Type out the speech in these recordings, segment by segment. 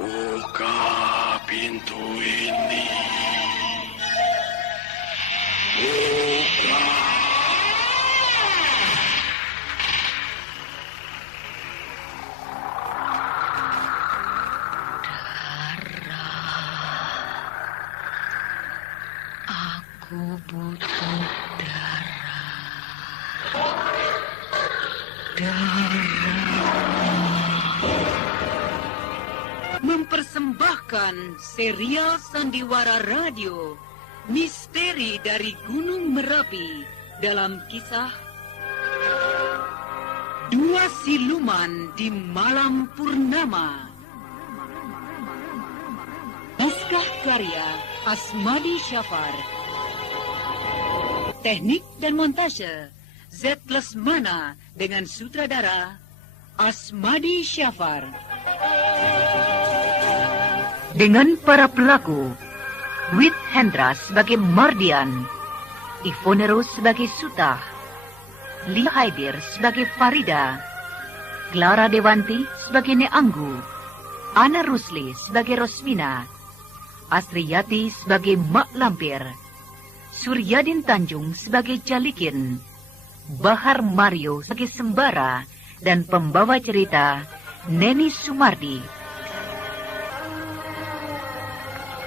Buka pintu ini. Buka. Aku butuh darah. Mempersembahkan serial sandiwara radio Misteri dari Gunung Merapi dalam kisah Dua Siluman di Malam Purnama. Naskah karya Asmadi Syafar. Teknik dan montase Z. Lesmana dengan sutradara Asmadi Syafar. Dengan para pelaku, Wit Hendra sebagai Mardian, Ivonero sebagai Sutah, Lia Haidir sebagai Farida, Clara Dewanti sebagai Neanggu, Ana Rusli sebagai Rosmina, Astriyati sebagai Mak Lampir, Suryadin Tanjung sebagai Jalikin, Bahar Mario sebagai Sembara, dan pembawa cerita Neni Sumardi.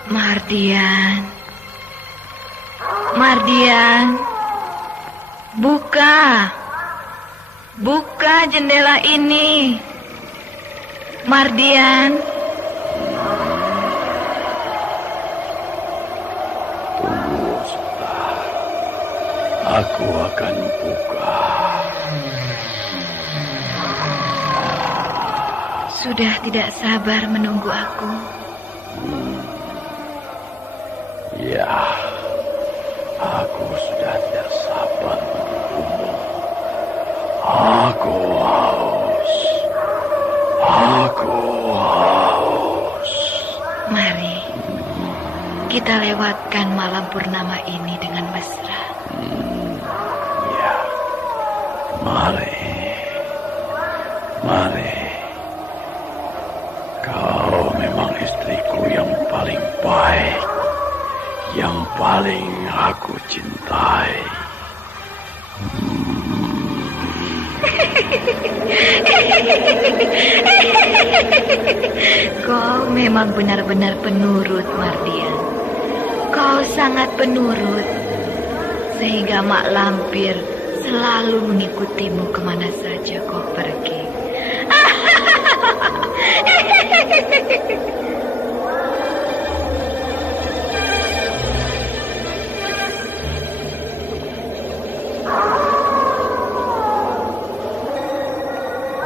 Mardian, buka jendela ini. Mardian. Tunggu sebentar, aku akan buka. Sudah tidak sabar menunggu aku. Ya, aku sudah tidak sabar menunggumu. Aku haus. Mari, kita lewatkan malam purnama ini dengan mesra. Ya, mari. Kau memang istriku yang paling baik, yang paling aku cintai. Kau memang benar-benar penurut, Mardian. Kau sangat penurut, sehingga Mak Lampir selalu mengikutimu kemana saja kau pergi.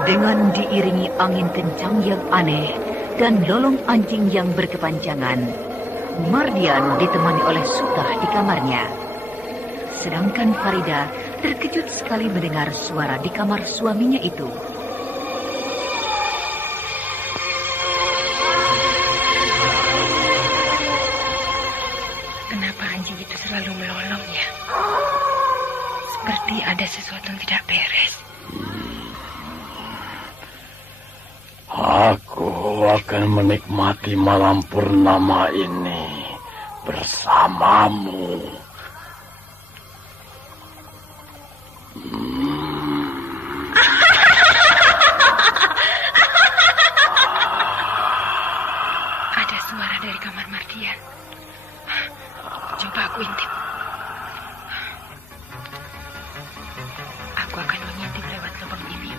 Dengan diiringi angin kencang yang aneh dan lolong anjing yang berkepanjangan, Mardian ditemani oleh Sutah di kamarnya. Sedangkan Farida terkejut sekali mendengar suara di kamar suaminya itu. Kenapa anjing itu selalu melolong ya? Seperti ada sesuatu yang tidak beres. Aku akan menikmati malam purnama ini bersamamu. Ada suara dari kamar Mardian. Coba aku intip. Aku akan mengintip lewat lubang ini.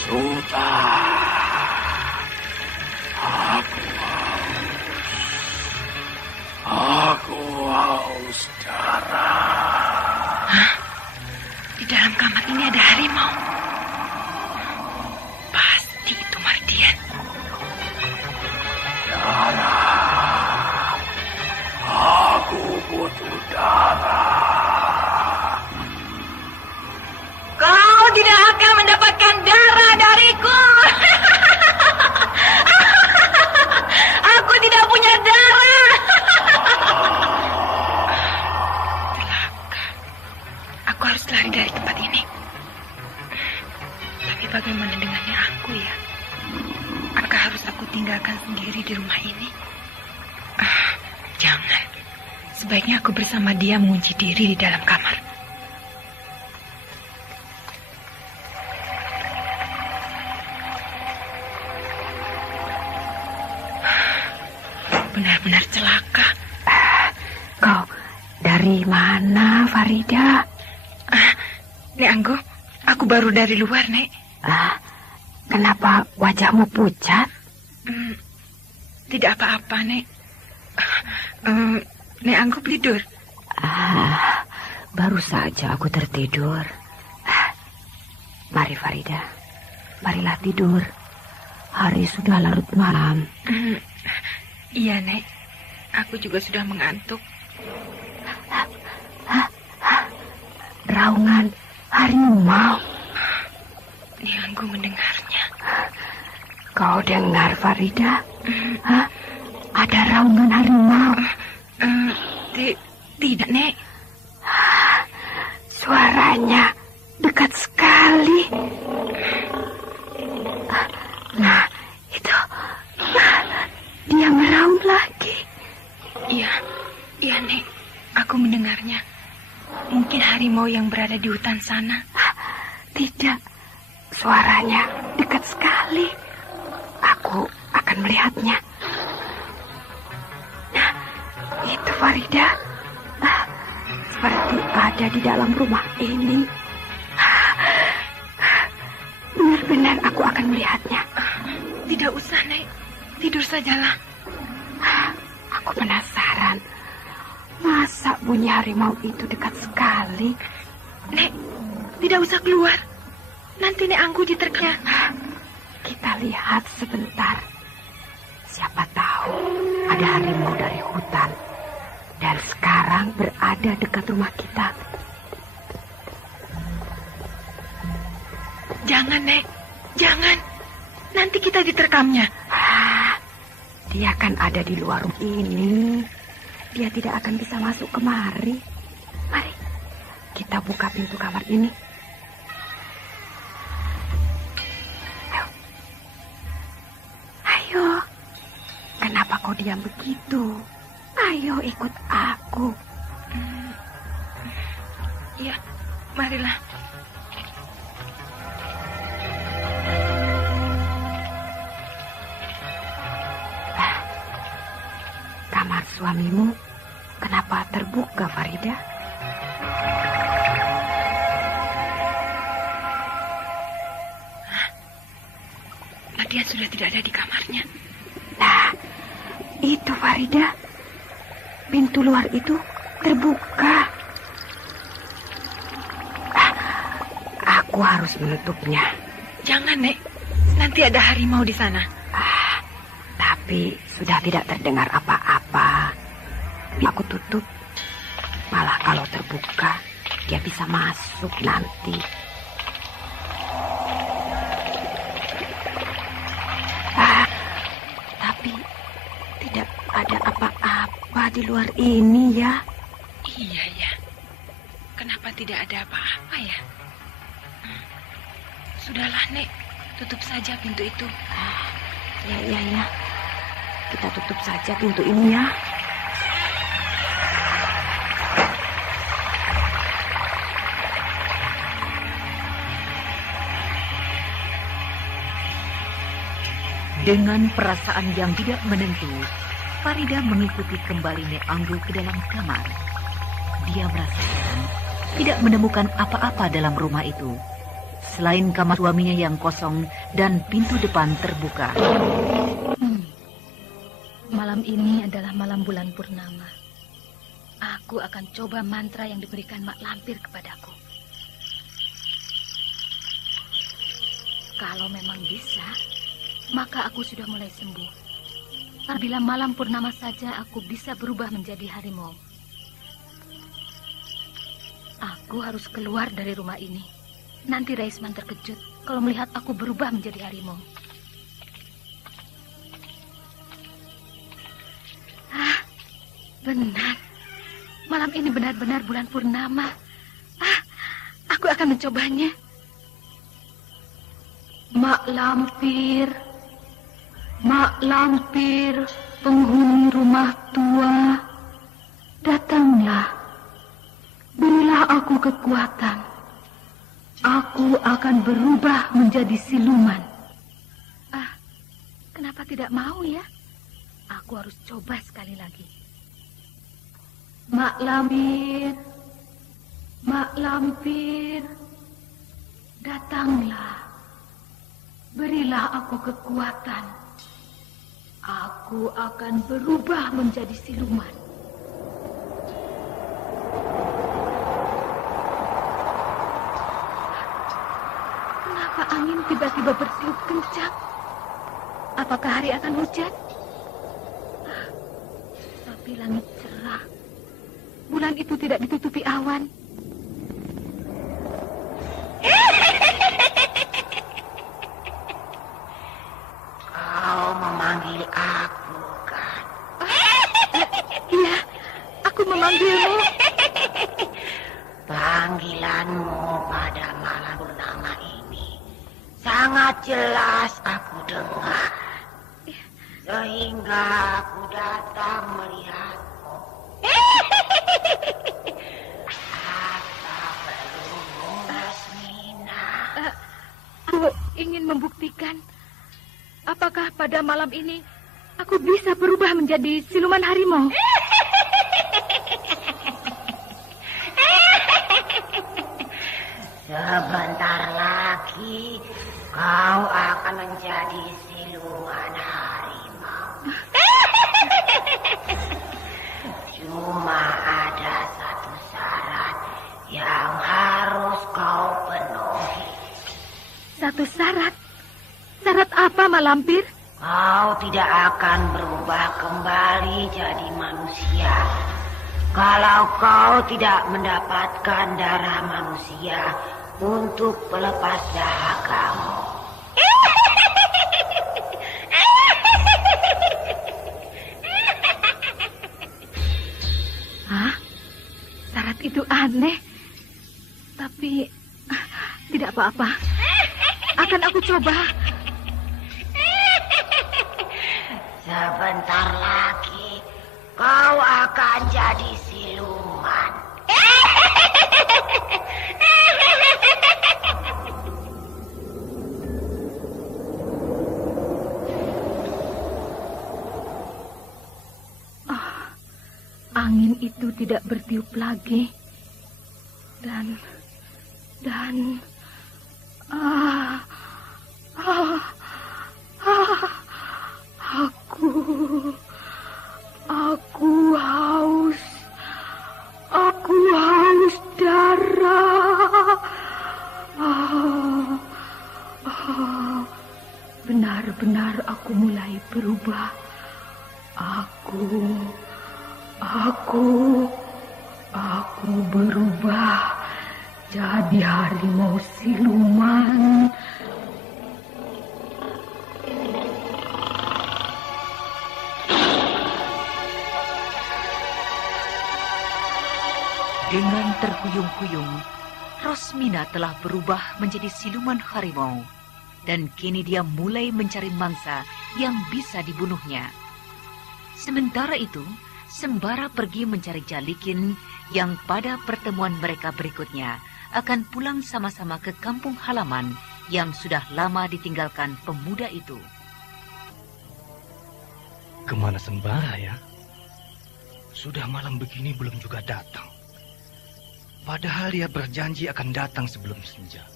Sudah. Aku haus darah. Hah? Di dalam kamar ini ada harimau. Pasti itu Mardian. Darah. Aku butuh darah. Kau tidak akan mendapatkan darah dariku. Aku tidak punya darah. Celaka. Aku harus lari dari tempat ini. Tapi bagaimana dengannya aku ya? Apakah harus aku tinggalkan sendiri di rumah ini? Jangan. Sebaiknya aku bersama dia mengunci diri di dalam kamar. Benar-benar celaka. Kau dari mana, Farida? Nek Anggo, aku baru dari luar, Nek. Kenapa wajahmu pucat? Tidak apa-apa, Nek. Nek Anggo tidur. Baru saja aku tertidur. Mari, Farida. Marilah tidur. Hari sudah larut malam. Iya, Nek. Aku juga sudah mengantuk. Raungan harimau. Nek Anggo mendengarnya. Kau dengar, Farida? Ada raungan harimau. Tidak, Nek. Suaranya dekat sekali. Nah, itu. Dia meraung lagi. Iya, Nek. Aku mendengarnya. Mungkin harimau yang berada di hutan sana. Tidak. Suaranya dekat sekali. Aku akan melihatnya. Nah, itu Farida. Seperti ada di dalam rumah ini. Benar-benar aku akan melihatnya. Tidak usah, Nek. Tidur sajalah. Aku penasaran. Masa bunyi harimau itu dekat sekali? Nek, tidak usah keluar. Nanti Nek Anggo diterknya. Kita lihat sebentar. Siapa tahu ada harimau dari hutan. Dan sekarang berada dekat rumah kita. Jangan, Nek. Jangan. Nanti kita diterkamnya. Dia kan ada di luar rumah ini. Dia tidak akan bisa masuk kemari. Mari, kita buka pintu kamar ini. Ayo. Kenapa kau diam begitu? Ayo ikut aku. Ya, marilah. Kamar suamimu kenapa terbuka, Farida? Dia sudah tidak ada di kamarnya. Nah, itu Farida. Pintu luar itu terbuka. Aku harus menutupnya. Jangan, Nek. Nanti ada harimau di sana. Tapi sudah tidak terdengar apa-apa. Aku tutup. Malah kalau terbuka, dia bisa masuk nanti. Tapi tidak ada apa-apa di luar ini ya. Iya ya. Kenapa tidak ada apa-apa ya? Sudahlah, Nek. Tutup saja pintu itu. Ya. Kita tutup saja pintu ini ya. Dengan perasaan yang tidak menentu, Farida mengikuti kembali Nek Anggo ke dalam kamar. Dia merasa heran, tidak menemukan apa-apa dalam rumah itu, selain kamar suaminya yang kosong dan pintu depan terbuka. Malam ini adalah malam bulan purnama. Aku akan coba mantra yang diberikan Mak Lampir kepadaku. Kalau memang bisa, maka aku sudah mulai sembuh. Apabila malam purnama saja aku bisa berubah menjadi harimau. Aku harus keluar dari rumah ini. Nanti Raisman terkejut kalau melihat aku berubah menjadi harimau. Benar. Malam ini benar-benar bulan purnama. Aku akan mencobanya. Mak Lampir, penghuni rumah tua, datanglah. Berilah aku kekuatan. Aku akan berubah menjadi siluman. Kenapa tidak mau ya? Aku harus coba sekali lagi. Mak Lampir, datanglah. Berilah aku kekuatan. Aku akan berubah menjadi siluman. Kenapa angin tiba-tiba bertiup kencang? Apakah hari akan hujan? Tapi langit cerah. Bulan itu tidak ditutupi awan. Kau memanggil aku, kan? Iya, aku memanggilmu. Panggilanmu pada malam purnama ini sangat jelas aku dengar. Sehingga aku datang melihatmu. Apa perlumu, Lasmina? Aku ingin membuktikan apakah pada malam ini aku bisa berubah menjadi siluman harimau. Sebentar lagi kau akan menjadi siluman harimau. Cuma ada satu syarat yang harus kau penuhi. Satu syarat? Syarat apa, Mak Lampir? Kau tidak akan berubah kembali jadi manusia kalau kau tidak mendapatkan darah manusia untuk pelepas dahagamu. Hah? Syarat itu aneh. Tapi tidak apa-apa. Akan aku coba. Sebentar lagi kau akan jadi siluman. Angin itu tidak bertiup lagi. Dan aku haus. Aku haus darah. Benar-benar aku mulai berubah. Aku berubah jadi harimau siluman. Dengan terhuyung-huyung, Rosmina telah berubah menjadi siluman harimau. Dan kini dia mulai mencari mangsa yang bisa dibunuhnya. Sementara itu, Sembara pergi mencari Jalikin yang pada pertemuan mereka berikutnya akan pulang sama-sama ke kampung halaman yang sudah lama ditinggalkan pemuda itu. Kemana Sembara ya? Sudah malam begini belum juga datang. Padahal dia berjanji akan datang sebelum senja.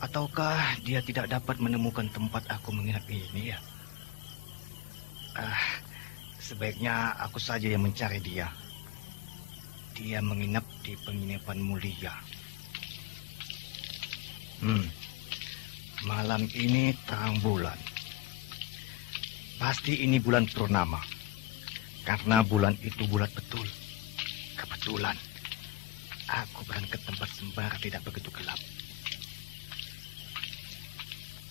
Ataukah dia tidak dapat menemukan tempat aku menginap ini ya? Sebaiknya aku saja yang mencari dia. Dia menginap di penginapan mulia. Malam ini terang bulan. Pasti ini bulan purnama. Karena bulan itu bulat betul. Kebetulan aku berangkat ke tempat Sembara tidak begitu gelap.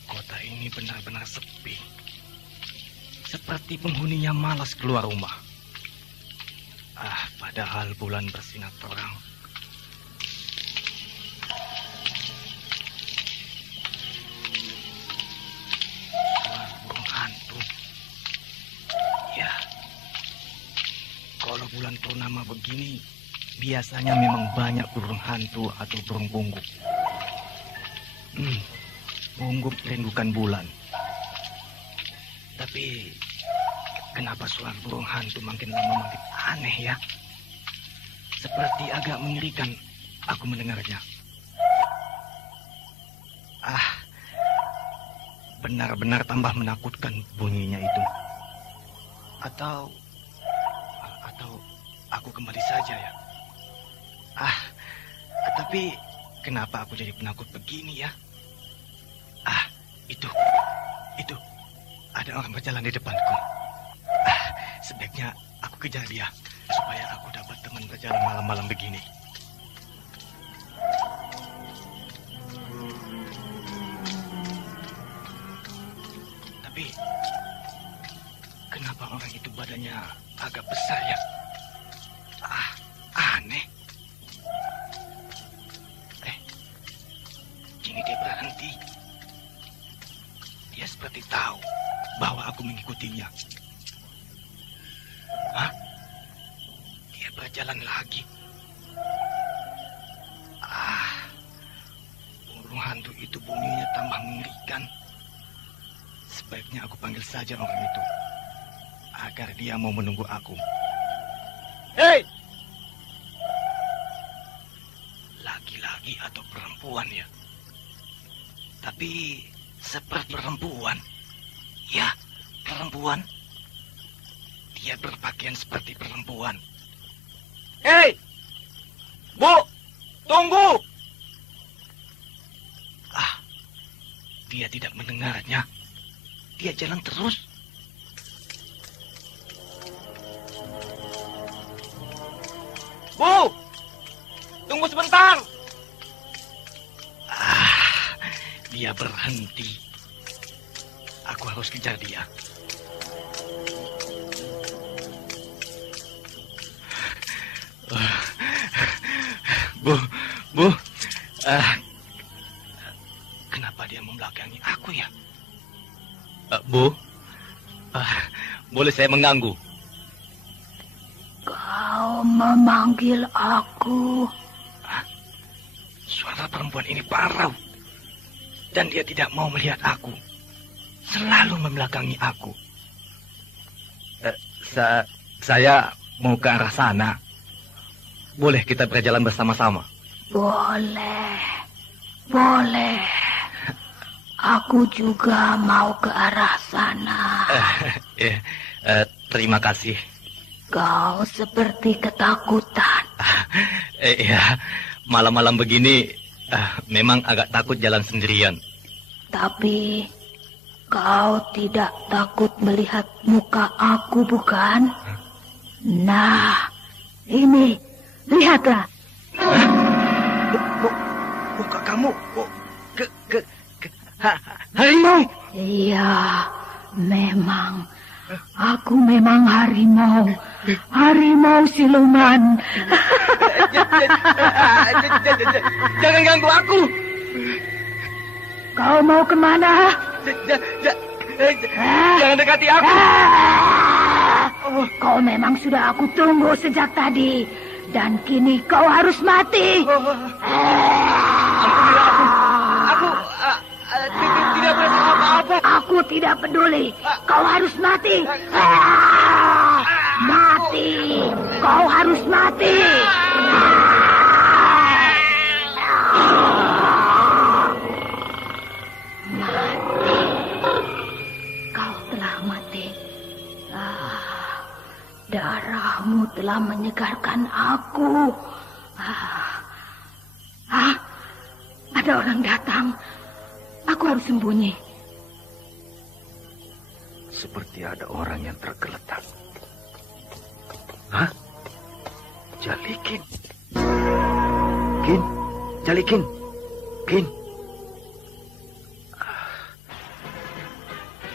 Kota ini benar-benar sepi. Seperti penghuninya malas keluar rumah. Pada Padahal bulan bersinar terang. Suara burung hantu. Ya, kalau bulan purnama begini, biasanya memang banyak burung hantu atau burung pungguk. Pungguk rindukan bulan. Tapi kenapa suara burung hantu makin lama makin aneh ya? Seperti agak mengerikan aku mendengarnya. Benar-benar tambah menakutkan bunyinya itu. Atau aku kembali saja ya. Tapi kenapa aku jadi penakut begini ya? Itu ada orang berjalan di depanku. Sebaiknya aku kejar dia supaya aku dapat teman berjalan malam-malam begini. Tapi kenapa orang itu badannya agak besar ya? Aneh. Kini dia berhenti. Dia seperti tahu bahwa aku mengikutinya. Dia berjalan lagi. Burung hantu itu bunyinya tambah mengerikan. Sebaiknya aku panggil saja orang itu agar dia mau menunggu aku. Hei! Laki-laki atau perempuan ya? Tapi seperti perempuan. Ya, perempuan. Dia berpakaian seperti perempuan. Hei! Bu! Tunggu! Dia tidak mendengarnya. Dia jalan terus. Bu! Tunggu sebentar! Dia berhenti. Aku harus kejar dia. Bu, kenapa dia membelakangi aku ya? Bu, boleh saya mengganggu? Kau memanggil aku. Suara perempuan ini parau. Dan dia tidak mau melihat aku. Selalu membelakangi aku. Saya mau ke arah sana. Boleh kita berjalan bersama-sama? Boleh. Aku juga mau ke arah sana. Terima kasih. Kau seperti ketakutan. Iya, malam-malam begini memang agak takut jalan sendirian. Tapi kau tidak takut melihat muka aku, bukan? Nah, ini, lihatlah. Muka kamu harimau. Iya, memang. Aku memang harimau. Harimau siluman. Jangan ganggu aku. Kau mau kemana? Jangan dekati aku. Kau memang sudah aku tunggu sejak tadi. Dan kini kau harus mati. Ampunilah aku tidak bersalah apa-apa. Aku tidak peduli. Kau harus mati. Mati. Kau harus mati. Kau telah mati. Darahmu telah menyegarkan aku. Ada orang datang. Aku harus sembunyi. Seperti ada orang yang tergeletak. Jalikin. Jalikin.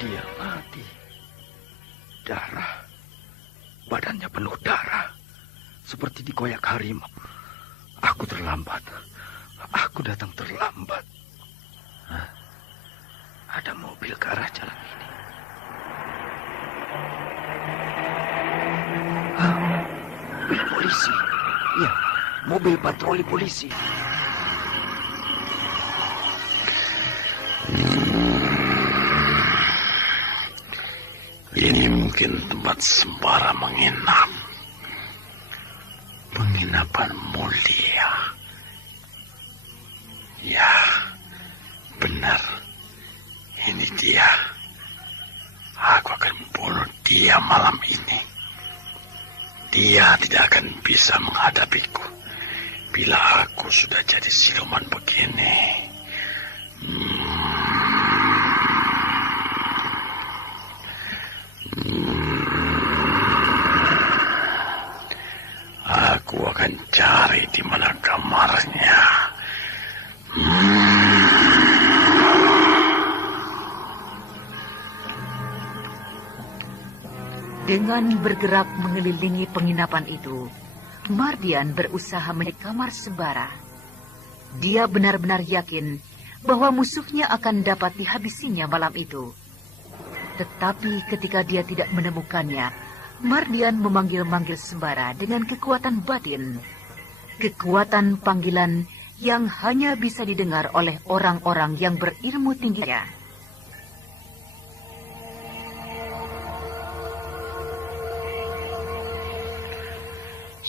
Dia mati. Darah. Badannya penuh darah. seperti dikoyak harimau. Aku terlambat. Aku datang terlambat. Hah? Ada mobil ke arah jalan ini. Hah? Mobil polisi. Iya, mobil patroli polisi. Ini mungkin tempat sembara menginap. Penginapan mulia. Ya, benar. Ini dia. Aku akan bunuh dia malam ini. Dia tidak akan bisa menghadapiku bila aku sudah jadi siluman begini. Aku akan cari di mana kamarnya. Dengan bergerak mengelilingi penginapan itu, Mardian berusaha mencari kamar sembara. Dia benar-benar yakin bahwa musuhnya akan dapat dihabisinya malam itu. Tetapi ketika dia tidak menemukannya, Mardian memanggil-manggil sembara dengan kekuatan batin. Kekuatan panggilan yang hanya bisa didengar oleh orang-orang yang berilmu tinggi.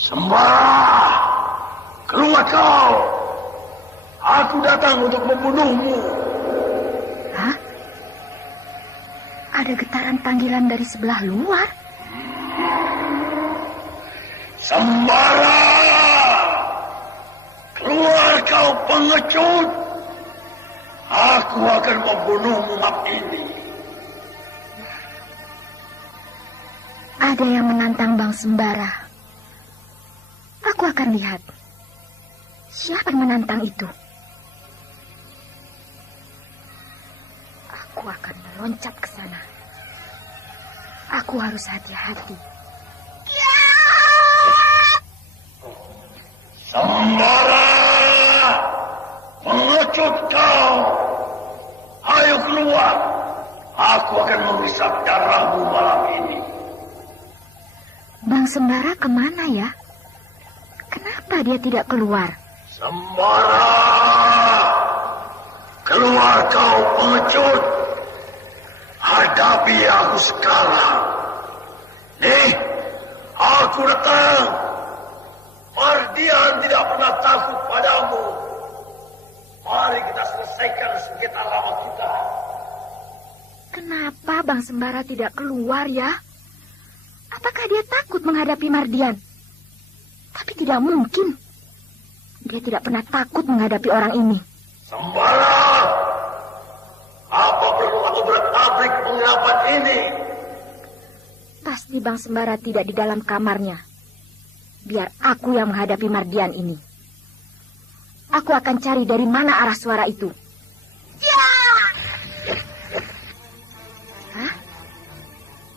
Sembara, keluar kau. Aku datang untuk membunuhmu. Hah? Ada getaran panggilan dari sebelah luar. Sembara, keluar kau pengecut. Aku akan membunuhmu malam ini. Ada yang menantang Bang Sembara. Aku akan lihat. Siapa yang menantang itu? Aku akan meloncat ke sana. Aku harus hati-hati. Sembara, pengecut kau. Ayo keluar. Aku akan menghisap darahmu malam ini. Bang Sembara kemana ya? Kenapa dia tidak keluar? Sembara, keluar kau pengecut. Hadapi aku sekarang. Nih, aku datang. Mardian tidak pernah takut padamu. Mari kita selesaikan sengketa lama kita. Kenapa Bang Sembara tidak keluar ya? Apakah dia takut menghadapi Mardian? Tapi tidak mungkin. Dia tidak pernah takut menghadapi orang ini. Sembara, apa perlu aku berpabrik penginapan ini? Pasti Bang Sembara tidak di dalam kamarnya. Biar aku yang menghadapi Mardian ini. Aku akan cari dari mana arah suara itu. Hah?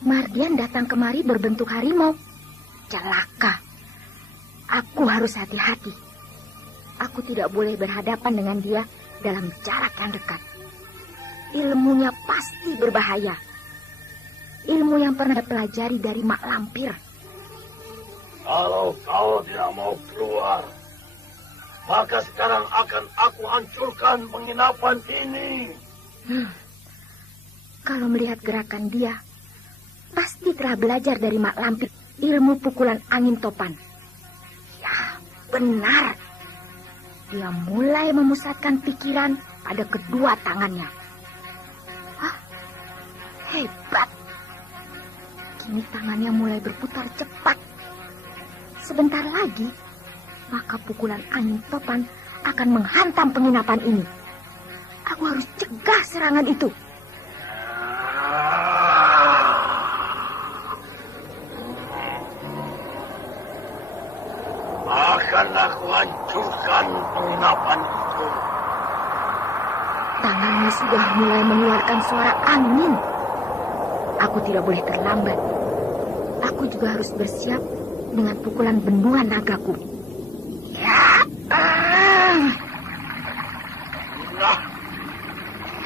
Mardian datang kemari berbentuk harimau. Celaka. Aku harus hati-hati. Aku tidak boleh berhadapan dengan dia dalam jarak yang dekat. Ilmunya pasti berbahaya. Ilmu yang pernah pelajari dari Mak Lampir. Kalau kau tidak mau keluar, maka sekarang akan aku hancurkan penginapan ini. Kalau melihat gerakan dia, pasti telah belajar dari Mak Lampir ilmu pukulan angin topan. Benar. Dia mulai memusatkan pikiran pada kedua tangannya. Hah? Hebat. Kini tangannya mulai berputar cepat. Sebentar lagi, maka pukulan angin topan akan menghantam penginapan ini. Aku harus cegah serangan itu. Akan aku hancurkan penginapan itu. Tangannya sudah mulai mengeluarkan suara angin. Aku tidak boleh terlambat. Aku juga harus bersiap dengan pukulan bendungan nagaku. Ya. Nah,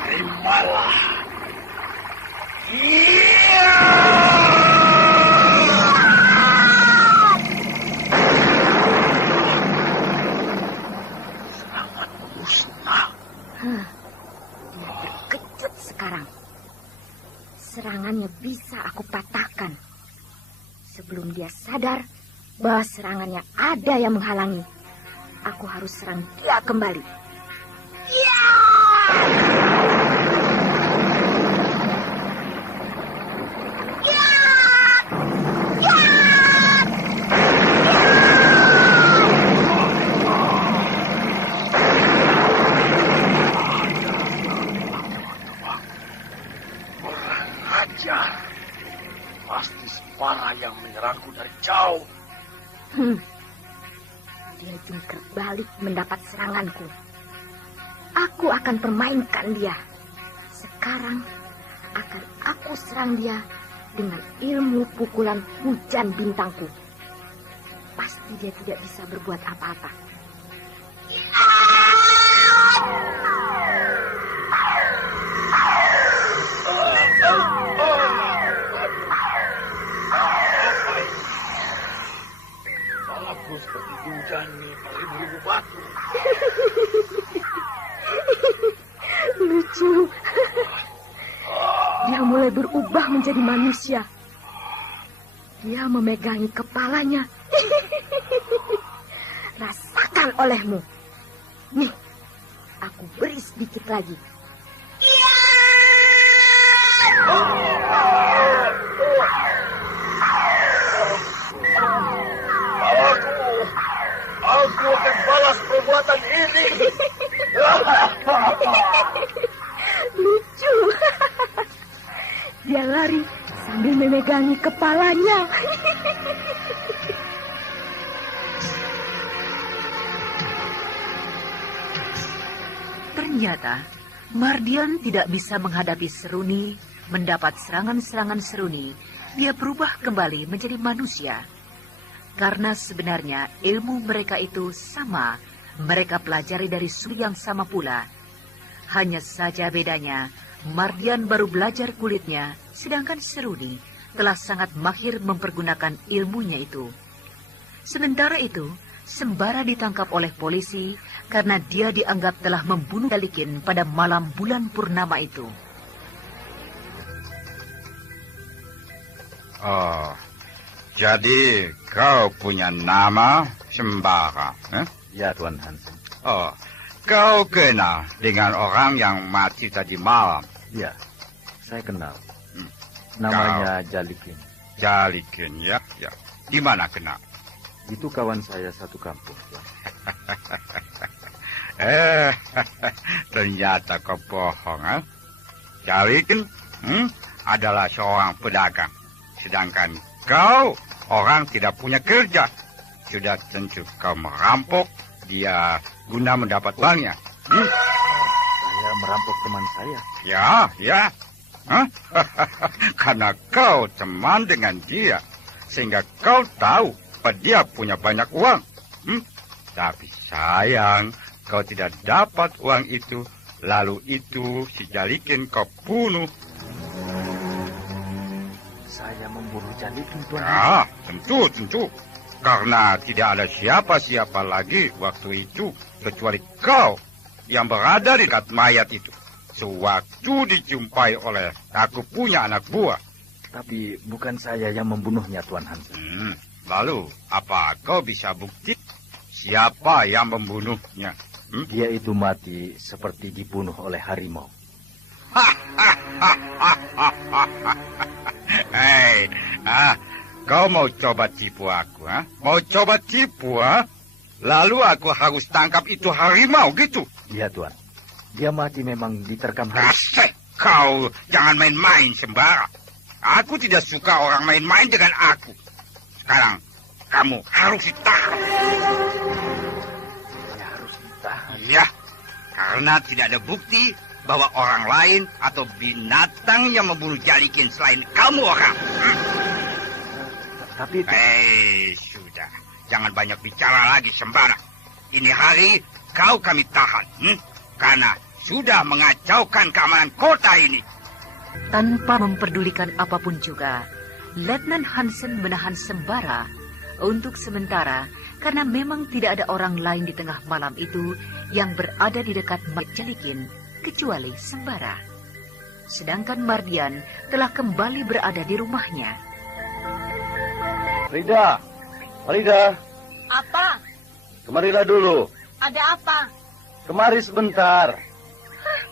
terimalah. Iya. Seranganmu musnah. Dia terkejut sekarang. Serangannya bisa aku patahkan. Sebelum dia sadar bahwa serangannya ada yang menghalangi, aku harus serang dia kembali. Ya! Ya! Ya! Orang ajar. Pasti Sembara yang menyerangku dari jauh. Dia jungkir balik mendapat seranganku. Aku akan permainkan dia. Sekarang akan aku serang dia dengan ilmu pukulan hujan bintangku. Pasti dia tidak bisa berbuat apa-apa. Aku seperti hujan beribu-ribu batu. Lucu. Dia mulai berubah menjadi manusia. Dia memegangi kepalanya. Rasakan olehmu. Nih, aku beri sedikit lagi. Aku akan balas perbuatan ini. Lucu. Dia lari sambil memegangi kepalanya. Ternyata Mardian tidak bisa menghadapi Seruni. Mendapat serangan-serangan Seruni, dia berubah kembali menjadi manusia. Karena sebenarnya ilmu mereka itu sama, mereka pelajari dari suri yang sama pula. Hanya saja bedanya, Mardian baru belajar kulitnya, sedangkan Seruni telah sangat mahir mempergunakan ilmunya itu. Sementara itu, Sembara ditangkap oleh polisi karena dia dianggap telah membunuh Jalikin pada malam bulan purnama itu. Oh, jadi kau punya nama Sembara, eh? Ya, Tuan Hansen. Oh, kau kenal dengan orang yang mati tadi malam? Ya, saya kenal. Namanya Jalikin. Jalikin, ya. Di mana kenal? Itu kawan saya satu kampus. Ternyata kau bohong, eh? Jalikin adalah seorang pedagang. Sedangkan kau orang tidak punya kerja. Sudah tentu kau merampok dia guna mendapat uangnya. Saya merampok teman saya. Ya. Karena kau teman dengan dia. Sehingga kau tahu bahwa dia punya banyak uang. Tapi sayang, kau tidak dapat uang itu. Lalu itu si Jalikin kau bunuh. Saya membunuh Jalikin, Tuan. Ya, tentu. Karena tidak ada siapa-siapa lagi waktu itu kecuali kau yang berada di dekat mayat itu. Sewaktu dijumpai oleh aku punya anak buah. Tapi bukan saya yang membunuhnya, Tuan Hansen. Lalu, apa kau bisa bukti siapa yang membunuhnya? Dia itu mati seperti dibunuh oleh harimau. Hei, kau mau coba tipu aku, ha? Mau coba tipu, ha? Lalu aku harus tangkap itu harimau, gitu? Iya, Tuan. Dia mati memang diterkam harimau. Kasih, kau jangan main-main, Sembara. Aku tidak suka orang main-main dengan aku. Sekarang, kamu harus ditahan. Saya harus ditahan. Iya, karena tidak ada bukti bahwa orang lain atau binatang yang membunuh Jalikin selain kamu orang. Tapi... Sudah, jangan banyak bicara lagi, Sembara. Ini hari kau kami tahan, karena sudah mengacaukan keamanan kota ini. Tanpa memperdulikan apapun juga, Letnan Hansen menahan Sembara untuk sementara karena memang tidak ada orang lain di tengah malam itu yang berada di dekat Jalikin kecuali Sembara. Sedangkan Mardian telah kembali berada di rumahnya. Farida. Apa? Kemarilah dulu. Ada apa? Kemari sebentar. Hah,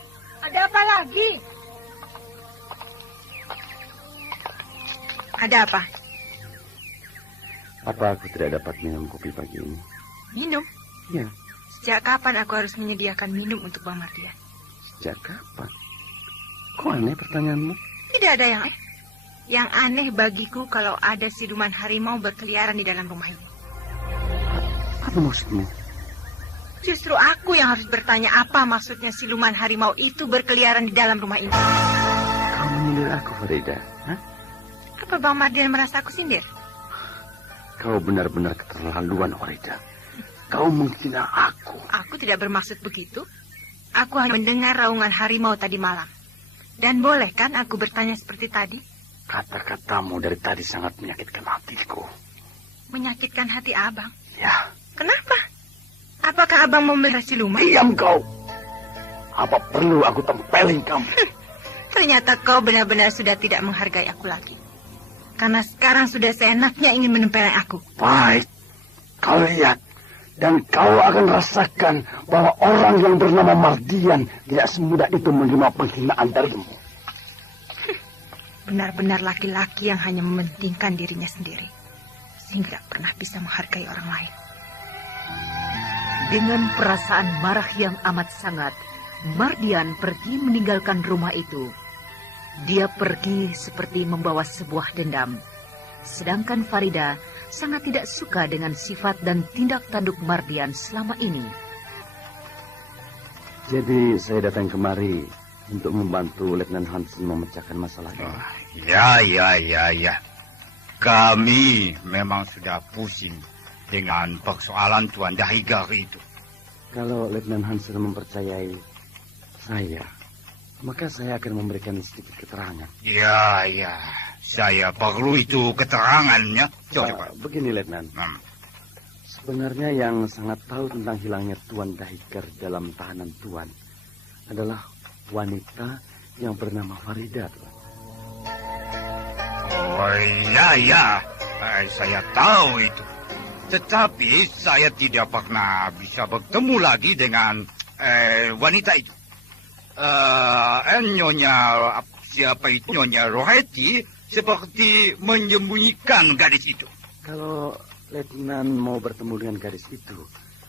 ada apa lagi? Ada apa? Apa aku tidak dapat minum kopi pagi ini? Minum? Ya. Sejak kapan aku harus menyediakan minum untuk Bang Mardian? Sejak kapan? Kok aneh pertanyaanmu? Tidak ada yang aneh. Yang aneh bagiku kalau ada siluman harimau berkeliaran di dalam rumah ini. Apa maksudmu? Justru aku yang harus bertanya apa maksudnya siluman harimau itu berkeliaran di dalam rumah ini. Kau menyindir aku, Farida. Hah? Apa Bang Mardian merasa aku sindir? Kau benar-benar keterlaluan, Farida. Kau menghina aku. Aku tidak bermaksud begitu. Aku hanya mendengar raungan harimau tadi malam. Dan boleh kan aku bertanya seperti tadi? Kata-katamu dari tadi sangat menyakitkan hatiku. Menyakitkan hati abang? Ya. Kenapa? Apakah abang memelihara siluman? Diam kau. Apa perlu aku tempelin kamu? Ternyata kau benar-benar sudah tidak menghargai aku lagi. Karena sekarang sudah seenaknya ingin menempelin aku. Baik. Kau lihat. Dan kau akan rasakan bahwa orang yang bernama Mardian tidak semudah itu menerima penghinaan darimu. Benar-benar laki-laki yang hanya mementingkan dirinya sendiri. Sehingga tidak pernah bisa menghargai orang lain. Dengan perasaan marah yang amat sangat, Mardian pergi meninggalkan rumah itu. Dia pergi seperti membawa sebuah dendam. Sedangkan Farida sangat tidak suka dengan sifat dan tindak tanduk Mardian selama ini. Jadi saya datang kemari untuk membantu Letnan Hansen memecahkan masalah ini. Ya. Kami memang sudah pusing dengan persoalan Tuan Dahigar itu. Kalau Letnan Hansen mempercayai saya, maka saya akan memberikan sedikit keterangan. Ya. Saya perlu itu keterangannya. Coba. Begini, Letnan. Sebenarnya yang sangat tahu tentang hilangnya Tuan Dahigar dalam tahanan Tuan adalah wanita yang bernama Farida, Tuan. Oh iya. Saya tahu itu. Tetapi saya tidak pernah bisa bertemu lagi dengan wanita itu. Siapa itu Nyonya Roheti seperti menyembunyikan gadis itu. Kalau Letnan mau bertemu dengan gadis itu,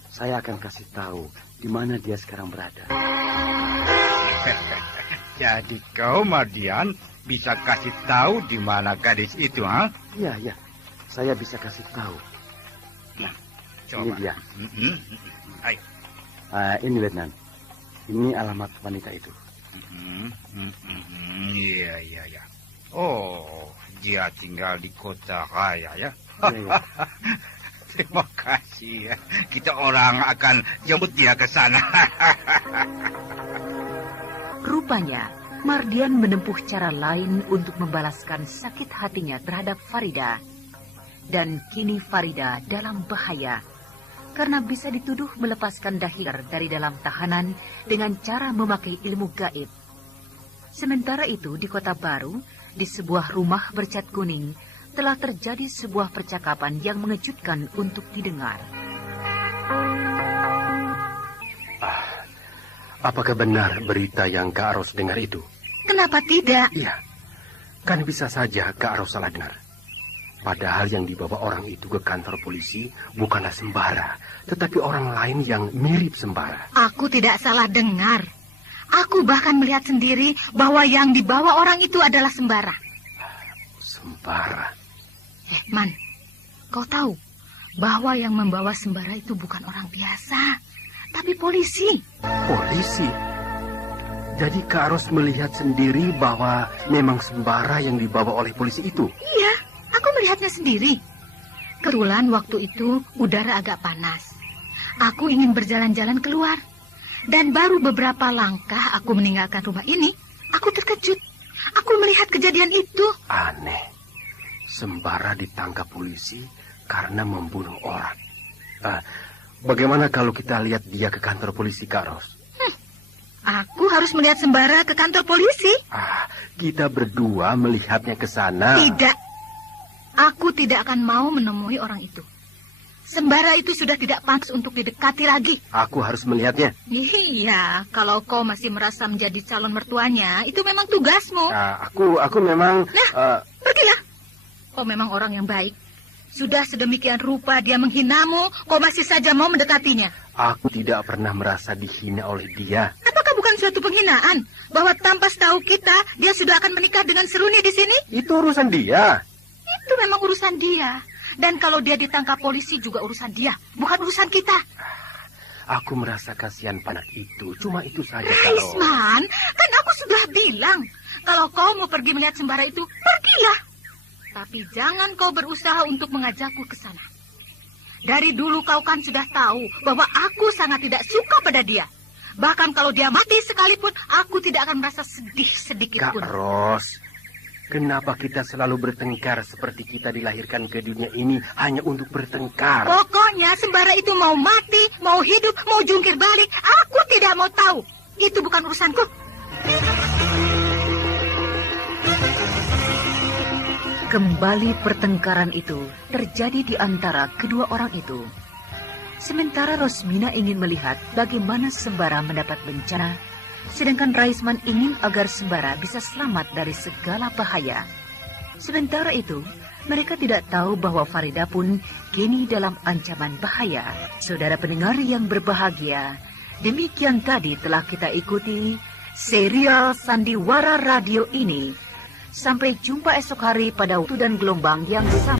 saya akan kasih tahu di mana dia sekarang berada. Jadi kau, Mardian, bisa kasih tahu di mana gadis itu, ha? Iya. Saya bisa kasih tahu. Nah, coba. Ini dia. Ayo. Ini, Letnan. Ini alamat wanita itu. Iya. Oh, dia tinggal di kota raya, ya? Iya. Terima kasih, ya. Kita orang akan jemput dia ke sana. Rupanya, Mardian menempuh cara lain untuk membalaskan sakit hatinya terhadap Farida. Dan kini Farida dalam bahaya, karena bisa dituduh melepaskan Dahigar dari dalam tahanan dengan cara memakai ilmu gaib. Sementara itu, di Kota Baru, di sebuah rumah bercat kuning, telah terjadi sebuah percakapan yang mengejutkan untuk didengar. Apakah benar berita yang Kak Ros dengar itu? Kenapa tidak? Iya, kan bisa saja Kak Ros salah dengar. Padahal yang dibawa orang itu ke kantor polisi bukanlah Sembara, tetapi orang lain yang mirip Sembara. Aku tidak salah dengar. Aku bahkan melihat sendiri bahwa yang dibawa orang itu adalah Sembara. Sembara? Man, kau tahu bahwa yang membawa Sembara itu bukan orang biasa, tapi polisi. Polisi? Jadi Kak Ros melihat sendiri bahwa memang Sembara yang dibawa oleh polisi itu? Iya, aku melihatnya sendiri. Kebetulan waktu itu udara agak panas. Aku ingin berjalan-jalan keluar. Dan baru beberapa langkah aku meninggalkan rumah ini, aku terkejut. Aku melihat kejadian itu. Aneh. Sembara ditangkap polisi karena membunuh orang. Bagaimana kalau kita lihat dia ke kantor polisi, Kak Ros? Aku harus melihat Sembara ke kantor polisi. Kita berdua melihatnya ke sana. Tidak. Aku tidak akan mau menemui orang itu. Sembara itu sudah tidak pantas untuk didekati lagi. Aku harus melihatnya. Iya, kalau kau masih merasa menjadi calon mertuanya, itu memang tugasmu. Aku memang... Pergilah. Kau memang orang yang baik. Sudah sedemikian rupa dia menghinamu, kau masih saja mau mendekatinya. Aku tidak pernah merasa dihina oleh dia. Apakah bukan suatu penghinaan bahwa tanpa setahu kita, dia sudah akan menikah dengan Seruni di sini? Itu urusan dia. Itu memang urusan dia. Dan kalau dia ditangkap polisi juga urusan dia, bukan urusan kita. Aku merasa kasihan anak itu. Cuma itu saja, Kak Ros. Isman, kan aku sudah bilang, kalau kau mau pergi melihat Sembara itu, pergilah. Tapi jangan kau berusaha untuk mengajakku ke sana. Dari dulu kau kan sudah tahu bahwa aku sangat tidak suka pada dia. Bahkan kalau dia mati sekalipun, aku tidak akan merasa sedih sedikit pun. Kak Ros, kenapa kita selalu bertengkar seperti kita dilahirkan ke dunia ini hanya untuk bertengkar? Pokoknya Sembara itu mau mati, mau hidup, mau jungkir balik, aku tidak mau tahu. Itu bukan urusanku. Kembali pertengkaran itu terjadi di antara kedua orang itu. Sementara Rosmina ingin melihat bagaimana Sembara mendapat bencana, sedangkan Raisman ingin agar Sembara bisa selamat dari segala bahaya. Sementara itu, mereka tidak tahu bahwa Farida pun kini dalam ancaman bahaya. Saudara pendengar yang berbahagia, demikian tadi telah kita ikuti serial Sandiwara Radio ini. Sampai jumpa esok hari pada waktu dan gelombang yang sama.